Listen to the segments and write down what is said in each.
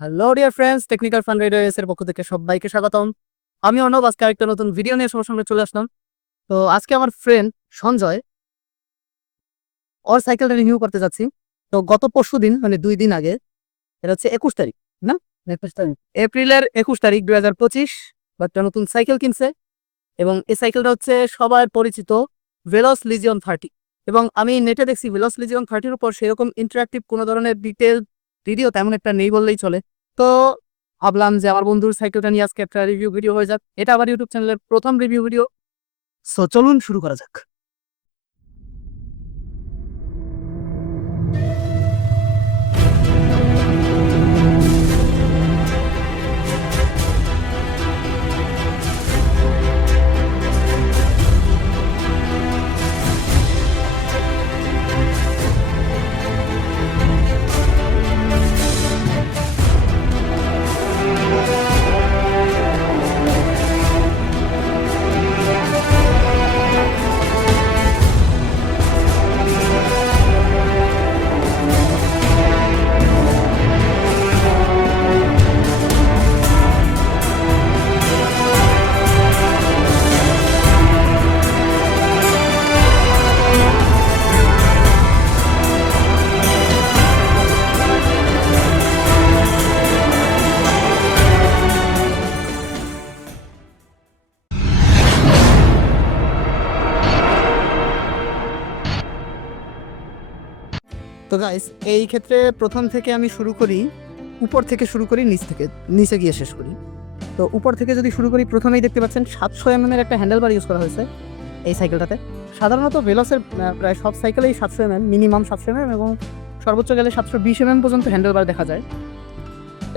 Hello dear friends, technical fun Riders এর পক্ষ থেকে সবাইকে স্বাগতম। আমি অর্ণব, আজকে আরেকটা নতুন ভিডিও নিয়ে সবার সামনে চলে আসলাম। তো আজকে আমার ফ্রেন্ড সঞ্জয় ওর সাইকেলটা রিনিউ করতে যাচ্ছি। তো গত পরশুদিন মানে 2 দিন আগে, এটা হচ্ছে 21 তারিখ, না 21 তারিখ, এপ্রিলের 21 তারিখ 2025 একটা নতুন সাইকেল কিনছে। এবং এই সাইকেলটা হচ্ছে সবার পরিচিত ভেলোস লিজিয়ন 30। এবং আমি নেটে দেখছি ভেলোস লিজিয়ন 30-র উপর সেরকম ইন্টারাক্টিভ কোনো ধরনের ডিটেল ভিডিও তেমন একটা নেই বললেই চলে। তো ভাবলাম যে আমার বন্ধুর সাইকেলটা নিয়ে আজকে একটা রিভিউ ভিডিও হয়ে যাক। এটা আমার ইউটিউব চ্যানেলের প্রথম রিভিউ ভিডিও। সো চলুন শুরু করা যাক। তো গাইস, এই ক্ষেত্রে প্রথম থেকে আমি শুরু করি, উপর থেকে শুরু করি, নিচে গিয়ে শেষ করি। তো উপর থেকে যদি শুরু করি, প্রথমেই দেখতে পাচ্ছেন 700 এর একটা হ্যান্ডেলবার ইউজ করা হয়েছে এই সাইকেলটাতে। সাধারণত ভেলোসের প্রায় সব সাইকেলেই 700 মিনিমাম 700 এবং সর্বোচ্চ গেলে 720 পর্যন্ত হ্যান্ডেলবার দেখা যায়।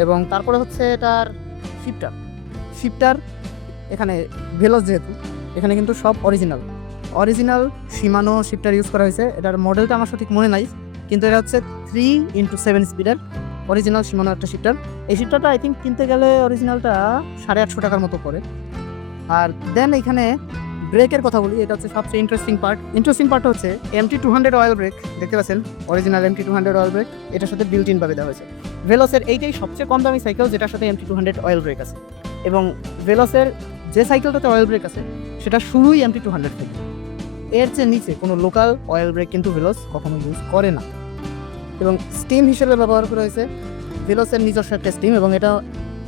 এবং তারপরে হচ্ছে এটার শিফটার এখানে ভেলোস যেহেতু, এখানে কিন্তু সব অরিজিনাল শিমানো শিফটার ইউজ করা হয়েছে। এটার মডেলটা আমার সঠিক মনে নাই, কিন্তু এটা হচ্ছে 3x7 স্পিডের অরিজিনাল শিমানো একটা শিফটার। এই শিফটারটা আই থিঙ্ক কিনতে গেলে অরিজিনালটা 850 টাকার মতো পড়ে। আর দেন এখানে ব্রেকের কথা বলি, এটা হচ্ছে সবচেয়ে ইন্টারেস্টিং পার্ট হচ্ছে MT200 অয়েল ব্রেক। দেখতে পাচ্ছেন অরিজিনাল MT200 অয়েল ব্রেক, এটার সাথে বিল্ট ইন ভাবে দেওয়া হয়েছে। ভেলোসের এইটাই সবচেয়ে কম দামি সাইকেল যেটার সাথে MT200 অয়েল ব্রেক আছে। এবং ভেলোসের যে সাইকেলটাতে অয়েল ব্রেক আছে সেটা শুরুই MT200 থেকে। এর চেয়ে নিচে কোনো লোকাল অয়েল ব্রেক কিন্তু ভেলোস কখনো ইউজ করে না। এবং স্টিম হিসেবে ব্যবহার করা হয়েছে ভেলোসের নিজস্ব একটা স্টিম, এবং এটা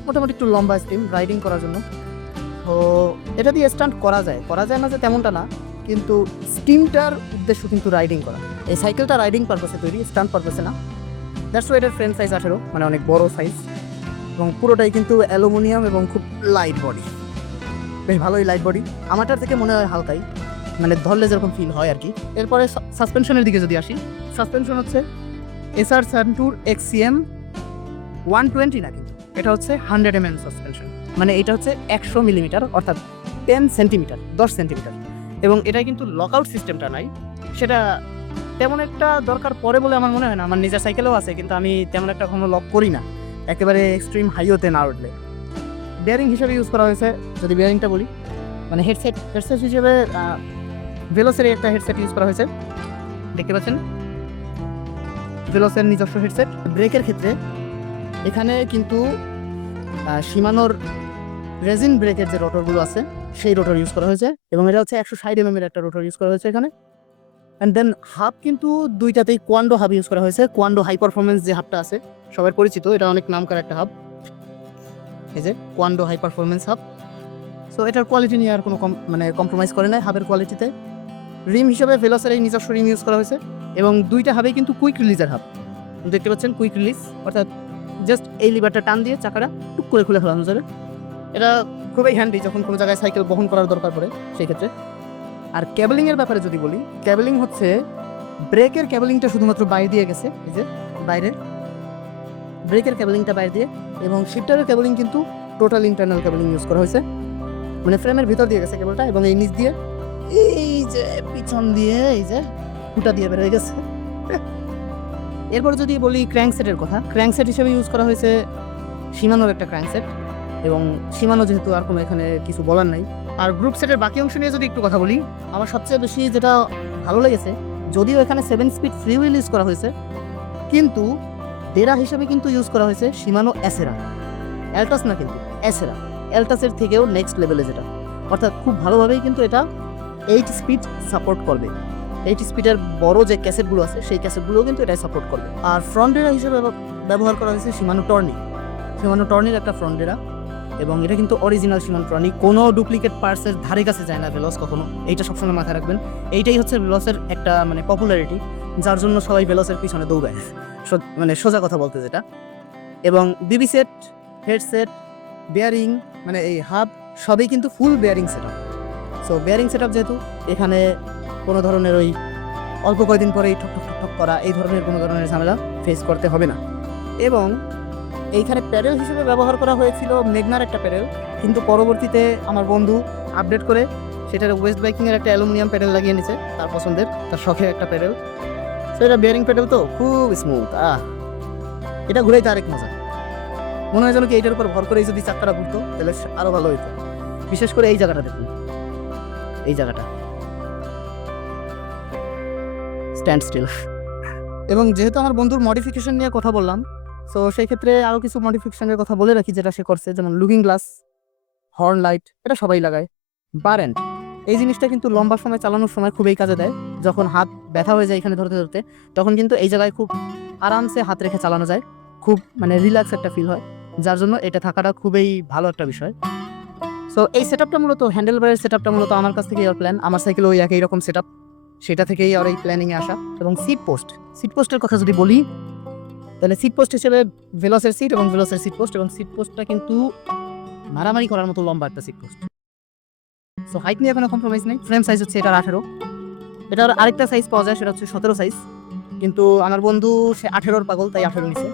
মোটামুটি একটু লম্বা স্টিম রাইডিং করার জন্য। তো এটা দিয়ে স্টান্ট করা যায় না যে তেমনটা না, কিন্তু স্টিমটার উদ্দেশ্য কিন্তু রাইডিং করা। এই সাইকেলটা রাইডিং পারপাসে তৈরি, স্টান্ট পারপাসে না। দ্যাটস ওয়াই এটার ফ্রেম সাইজ 18, মানে অনেক বড় সাইজ। এবং পুরোটাই কিন্তু অ্যালুমিনিয়াম এবং খুব লাইট বডি, বেশ ভালোই লাইট বডি। আমারটার থেকে মনে হয় হালকাই, মানে ধরলে যেরকম ফিল হয় আর কি। এরপরে সাসপেনশনের দিকে যদি আসি, সাসপেনশন হচ্ছে SR সানটুর XCM 120 না, কিন্তু এটা হচ্ছে 100 mm সাসপেনশন। মানে এটা হচ্ছে 100 মিলিমিটার, অর্থাৎ 10 সেন্টিমিটার, 10 সেন্টিমিটার। এবং এটা কিন্তু লকআউট সিস্টেমটা নাই, সেটা তেমন একটা দরকার পড়ে বলে আমার মনে হয় না। আমার নিজের সাইকেলেও আছে, কিন্তু আমি তেমন একটা কখনো লক করি না, একেবারে এক্সট্রিম হাইওতে না উঠলে। বেয়ারিং হিসেবে ইউজ করা হয়েছে, যদি বেয়ারিংটা বলি, মানে হেডসেট হিসেবে ভেলোসের একটা হেডসেট ইউজ করা হয়েছে। দেখতে পাচ্ছেন ভেলোসের নিজস্ব হেডসেট। ব্রেকের ক্ষেত্রে এখানে কিন্তু শিমানোর রেজিন ব্রেকের যে রোটরগুলো আছে সেই রোটর ইউজ করা হয়েছে, এবং এটা হচ্ছে 160 mm একটা রোটর ইউজ করা হয়েছে এখানে। অ্যান্ড দেন হাব কিন্তু দুইটাতেই কোয়ান্ডো হাব ইউজ করা হয়েছে। কোয়ান্ডো হাই পারফরমেন্স যে হাবটা আছে সবার পরিচিত, এটা অনেক নামকরা একটা হাব, এই যে কোয়ান্ডো হাই পারফরমেন্স হাব। সো এটার কোয়ালিটি নিয়ে আর কোনো কম্প্রোমাইজ করে নাই হাবের কোয়ালিটিতে। রিম হিসেবে ভেলোসের এই নিজস্ব রিম ইউজ করা হয়েছে, এবং দুইটা হাবেই কিন্তু কুইক রিলিজের হাব। দেখতে পাচ্ছেন কুইক রিলিজ, অর্থাৎ জাস্ট এই লিভারটা টান দিয়ে চাকাটা টুক করে খুলে ফেলানো যাবে। এটা খুবই হ্যান্ডি যখন কোনো জায়গায় সাইকেল বহন করার দরকার পড়ে সেই ক্ষেত্রে। আর ক্যাবেলিংয়ের ব্যাপারে যদি বলি, ক্যাবেলিং হচ্ছে ব্রেকের ক্যাবেলিংটা শুধুমাত্র বাইরে দিয়ে গেছে, এই যে বাইরে ব্রেকের ক্যাবেলিংটা বাইরে দিয়ে, এবং শিফটারের ক্যাবেলিং কিন্তু টোটাল ইন্টারনাল ক্যাবেলিং ইউজ করা হয়েছে, মানে ফ্রেমের ভিতর দিয়ে গেছে কেবলটা, এবং এই নিচ দিয়ে এই যে পিছন দিয়ে এই যে ফুটা দিয়ে বের হয়ে গেছে। এরপর যদি বলি ক্র্যাঙ্কসেটের কথা, ক্র্যাঙ্কসেট হিসেবে ইউজ করা হয়েছে শিমানোর একটা ক্র্যাঙ্কসেট, এবং শিমানো যেহেতু আর কোনো এখানে কিছু বলার নাই। আর গ্রুপ সেটের বাকি অংশ নিয়ে যদি একটু কথা বলি, আমার সবচেয়ে বেশি যেটা ভালো লেগেছে, যদিও এখানে 7 স্পিড ফ্রি হুইল ইউজ করা হয়েছে, কিন্তু ডেরা হিসেবে কিন্তু ইউজ করা হয়েছে শিমানো অ্যাসেরা, অ্যালটাস না কিন্তু অ্যাসেরা, অ্যালটাসের থেকেও নেক্সট লেভেলে যেটা, অর্থাৎ খুব ভালোভাবেই কিন্তু এটা 8 স্পিড সাপোর্ট করবে। 8 স্পিডের বড় যে ক্যাসেটগুলো আছে সেই ক্যাসেটগুলোও কিন্তু এটাই সাপোর্ট করবে। আর ফ্রন্ট ডেরা হিসেবে ব্যবহার করা হয়েছে শিমানো টর্নি, শিমানো টর্নির একটা ফ্রন্ট ডেরা, এবং এটা কিন্তু অরিজিনাল শিমানো টর্নি, কোনো ডুপ্লিকেট পার্টসের ধারে কাছে যায় না ভেলস কখনো, এইটা সবসময় মাথায় রাখবেন। এইটাই হচ্ছে ভেলসের একটা মানে পপুলারিটি, যার জন্য সবাই ভেলসের পিছনে দৌড়ায়, মানে সোজা কথা বলতে যেটা। এবং বিবি সেট, হেডসেট, বেয়ারিং, মানে এই হাব সবই কিন্তু full bearing set up. So bearing set up যেহেতু, এখানে কোনো ধরনের ওই অল্প কয়েকদিন পরেই ঠক ঠক ঠক ঠক করা এই ধরনের কোনো ধরনের ঝামেলা ফেস করতে হবে না। এবং এইখানে প্যাডেল হিসেবে ব্যবহার করা হয়েছিল মেগনার একটা প্যাডেল, কিন্তু পরবর্তীতে আমার বন্ধু আপডেট করে সেটার ওয়েস্ট বাইকিংয়ের একটা অ্যালুমিনিয়াম প্যাডেল লাগিয়ে নিছে, তার পছন্দের, তার শখের একটা প্যাডেল। সো এটা বেয়ারিং প্যাডেল তো খুব স্মুথ, এটা ঘুরেই আরেক মজা। মনে হয় যেন কি এইটার উপর ভর করে যদি চাক্কাটা ঘুরতো তাহলে আরও ভালো হইতো। বিশেষ করে এই জায়গাটা দেখুন, এই জায়গাটা স্ট্যান্ড স্টিল। এবং যেহেতু আমার বন্ধুর মডিফিকেশন নিয়ে কথা বললাম, সো সেই ক্ষেত্রে আরও কিছু মডিফিকেশনের কথা বলে রাখি যেটা সে করছে, যেমন লুকিং গ্লাস, হর্ন লাইট, এটা সবাই লাগায়। বার এন্ড, এই জিনিসটা কিন্তু লম্বা সময় চালানোর সময় খুবই কাজে দেয়। যখন হাত ব্যথা হয়ে যায় এখানে ধরতে ধরতে, তখন কিন্তু এই জায়গায় খুব আরামসে হাত রেখে চালানো যায়, খুব মানে রিল্যাক্স একটা ফিল হয়, যার জন্য এটা থাকাটা খুবই ভালো একটা বিষয়। সো এই সেটআপটা মূলত হ্যান্ডেলবারের সেটআপটা মূলত আমার কাছ থেকে প্ল্যান, আমার সাইকেল ওই একই রকম সেটআপ, সেটা থেকেই আর এই প্ল্যানিংয়ে আসা। এবং সিট পোস্টের কথা যদি বলি, তাহলে সিট পোস্ট হিসেবে ভেলসের সিট এবং ভেলসের সিট পোস্ট, এবং সিট পোস্টটা কিন্তু মারামারি করার মতো লম্বা একটা সিট পোস্ট। সো হাইট নিয়ে কোনো কম্প্রোমাইজ নেই। ফ্রেম সাইজ হচ্ছে এটার 18, এটার আরেকটা সাইজ পাওয়া যায়, সেটা হচ্ছে 17 সাইজ, কিন্তু আমার বন্ধু সে 18-র পাগল, তাই 18 নিছে।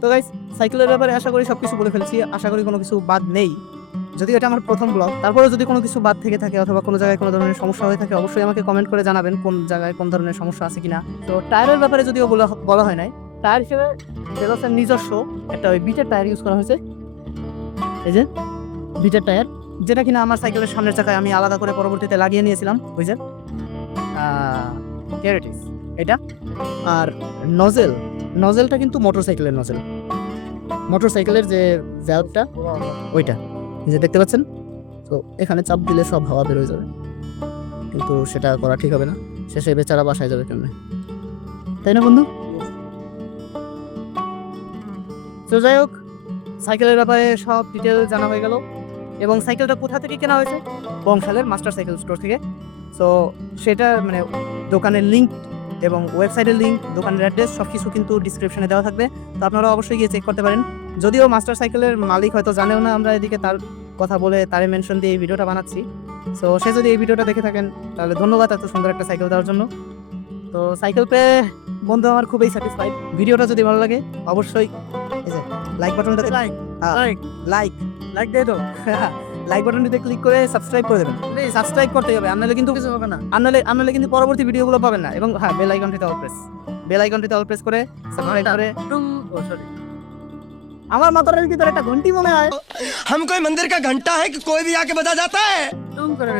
তো গাইস, সাইকেলের ব্যাপারে আশা করি সব কিছু বলে ফেলছি, আশা করি কোনো কিছু বাদ নেই। যদি এটা আমার প্রথম ব্লগ, তারপরেও যদি কোনো কিছু বাদ থেকে থাকে অথবা কোনো জায়গায় কোনো ধরনের সমস্যা হয়ে থাকে, অবশ্যই আমাকে কমেন্ট করে জানাবেন কোন জায়গায় কোন ধরনের সমস্যা আছে কিনা। তো টায়ারের ব্যাপারে যদিও বলা হয় নাই, টায়ার হিসেবে ভেলসের নিজস্ব একটা ওই বিটের টায়ার ইউজ করা হয়েছে, এই যে বিটের টায়ার, যেটা কিনা আমার সাইকেলের সামনের চাকায় আমি আলাদা করে পরবর্তীতে লাগিয়ে নিয়েছিলাম, ওই যে ক্যারেটিস এটা। আর নজেলটা কিন্তু মোটরসাইকেলের যে ভ্যালভটা ওইটা যে দেখতে পাচ্ছেন, তো এখানে চাপ দিলে সব হাওয়া বের হয়ে যাবে, কিন্তু সেটা করা ঠিক হবে না, শেষে বেচারা বাসায় যাবে কেমনে, তাই না বন্ধু? তো যাই হোক, সাইকেলের ব্যাপারে সব ডিটেল জানা হয়ে গেল। এবং সাইকেলটা কোথা থেকে কেনা হয়েছে? বংশালের মাস্টার সাইকেল স্টোর থেকে। সো সেটা মানে দোকানের লিঙ্ক এবং ওয়েবসাইটের লিঙ্ক, দোকানের অ্যাড্রেস সব কিছু কিন্তু ডিসক্রিপশনে দেওয়া থাকবে, তো আপনারা অবশ্যই গিয়ে চেক করতে পারেন। যদিও মাস্টার সাইকেলের মালিক হয়তো জানেও না, আমরা এদিকে তার কথা বলে তারে মেনশন দিয়ে এই ভিডিওটা বানাচ্ছি। সো সে যদি এই ভিডিওটা দেখে থাকেন তাহলে ধন্যবাদ এত সুন্দর একটা সাইকেল দেওয়ার জন্য। তো সাইকেল পেয়ে বন্ধু আমার খুবই স্যাটিসফাইড। ভিডিওটা যদি ভালো লাগে অবশ্যই এই যে লাইক বাটনটাতে লাইক দিয়ে দাও, লাইক বাটনটিতে ক্লিক করে সাবস্ক্রাইব করে দেবেন। সাবস্ক্রাইব করতে হবে, আনলে কিন্তু কিছু হবে না, আনলে কিন্তু পরবর্তী ভিডিওগুলো পাবেন না। এবং হ্যাঁ, বেল আইকনটিতে অল প্রেস করে সাবস্ক্রাইব করে। আমার মাথার ভিতরে একটা ঘন্টি মনে হয়, हम कोई मंदिर का घंटा है कि कोई भी आके बजा जाता है। টুম করে